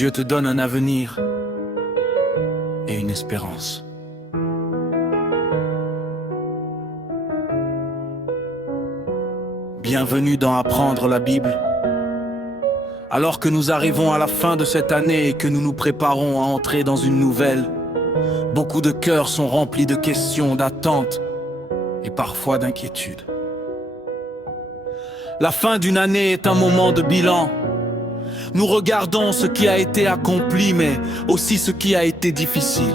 Dieu te donne un avenir et une espérance. Bienvenue dans Apprendre la Bible. Alors que nous arrivons à la fin de cette année et que nous nous préparons à entrer dans une nouvelle, beaucoup de cœurs sont remplis de questions, d'attentes et parfois d'inquiétudes. La fin d'une année est un moment de bilan. Nous regardons ce qui a été accompli, mais aussi ce qui a été difficile.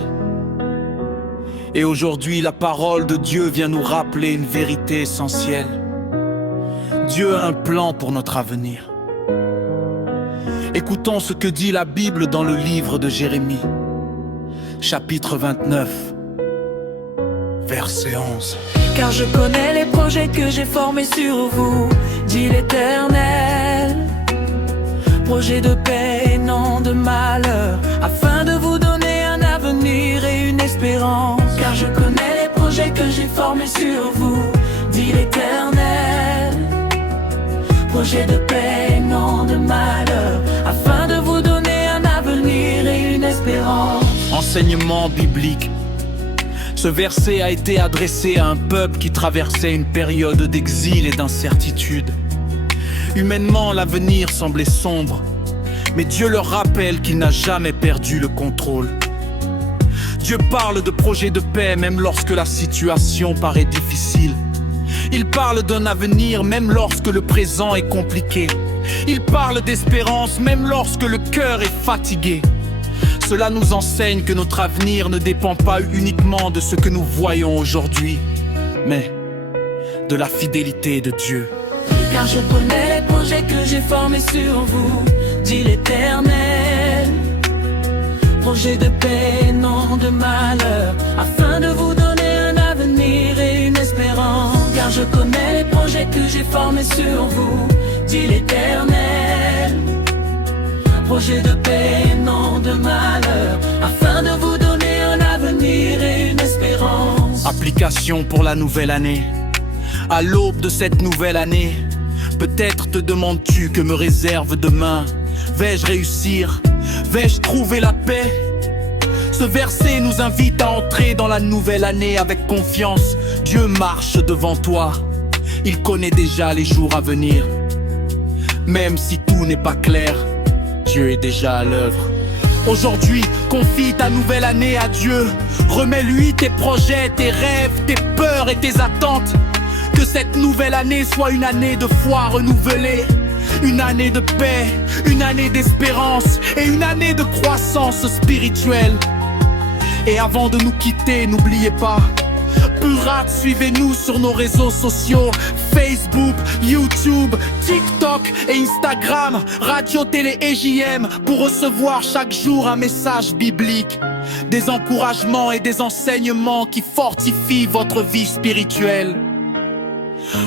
Et aujourd'hui, la parole de Dieu vient nous rappeler une vérité essentielle. Dieu a un plan pour notre avenir. Écoutons ce que dit la Bible dans le livre de Jérémie, chapitre 29, verset 11. Car je connais les projets que j'ai formés sur vous, dit l'Éternel. Projets de paix et non de malheur, afin de vous donner un avenir et une espérance. Car je connais les projets que j'ai formés sur vous, dit l'Éternel. Projets de paix et non de malheur, afin de vous donner un avenir et une espérance. Enseignement biblique. Ce verset a été adressé à un peuple qui traversait une période d'exil et d'incertitude. Humainement, l'avenir semblait sombre, mais Dieu leur rappelle qu'il n'a jamais perdu le contrôle. Dieu parle de projets de paix même lorsque la situation paraît difficile. Il parle d'un avenir même lorsque le présent est compliqué. Il parle d'espérance même lorsque le cœur est fatigué. Cela nous enseigne que notre avenir ne dépend pas uniquement de ce que nous voyons aujourd'hui, mais de la fidélité de Dieu. Car je connais les projets que j'ai formés sur vous, dit l'Éternel. Projets de paix et non de malheur, afin de vous donner un avenir et une espérance. Car je connais les projets que j'ai formés sur vous, dit l'Éternel. Projets de paix et non de malheur, afin de vous donner un avenir et une espérance. Application pour la nouvelle année. À l'aube de cette nouvelle année, peut-être te demandes-tu que me réserve demain. Vais-je réussir? Vais-je trouver la paix? Ce verset nous invite à entrer dans la nouvelle année avec confiance. Dieu marche devant toi. Il connaît déjà les jours à venir. Même si tout n'est pas clair, Dieu est déjà à l'œuvre. Aujourd'hui, confie ta nouvelle année à Dieu. Remets-lui tes projets, tes rêves, tes peurs et tes attentes. Que cette nouvelle année soit une année de foi renouvelée, une année de paix, une année d'espérance et une année de croissance spirituelle. Et avant de nous quitter, n'oubliez pas, Purat, suivez-nous sur nos réseaux sociaux, Facebook, YouTube, TikTok et Instagram, Radio Télé et JM, pour recevoir chaque jour un message biblique, des encouragements et des enseignements qui fortifient votre vie spirituelle.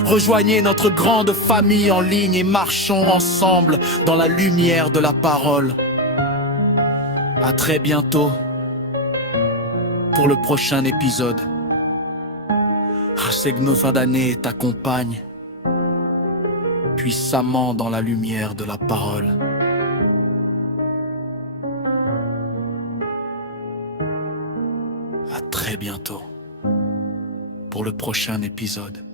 Rejoignez notre grande famille en ligne et marchons ensemble dans la lumière de la parole. À très bientôt pour le prochain épisode. C'est que nos fins d'année t'accompagnent puissamment dans la lumière de la parole. À très bientôt pour le prochain épisode.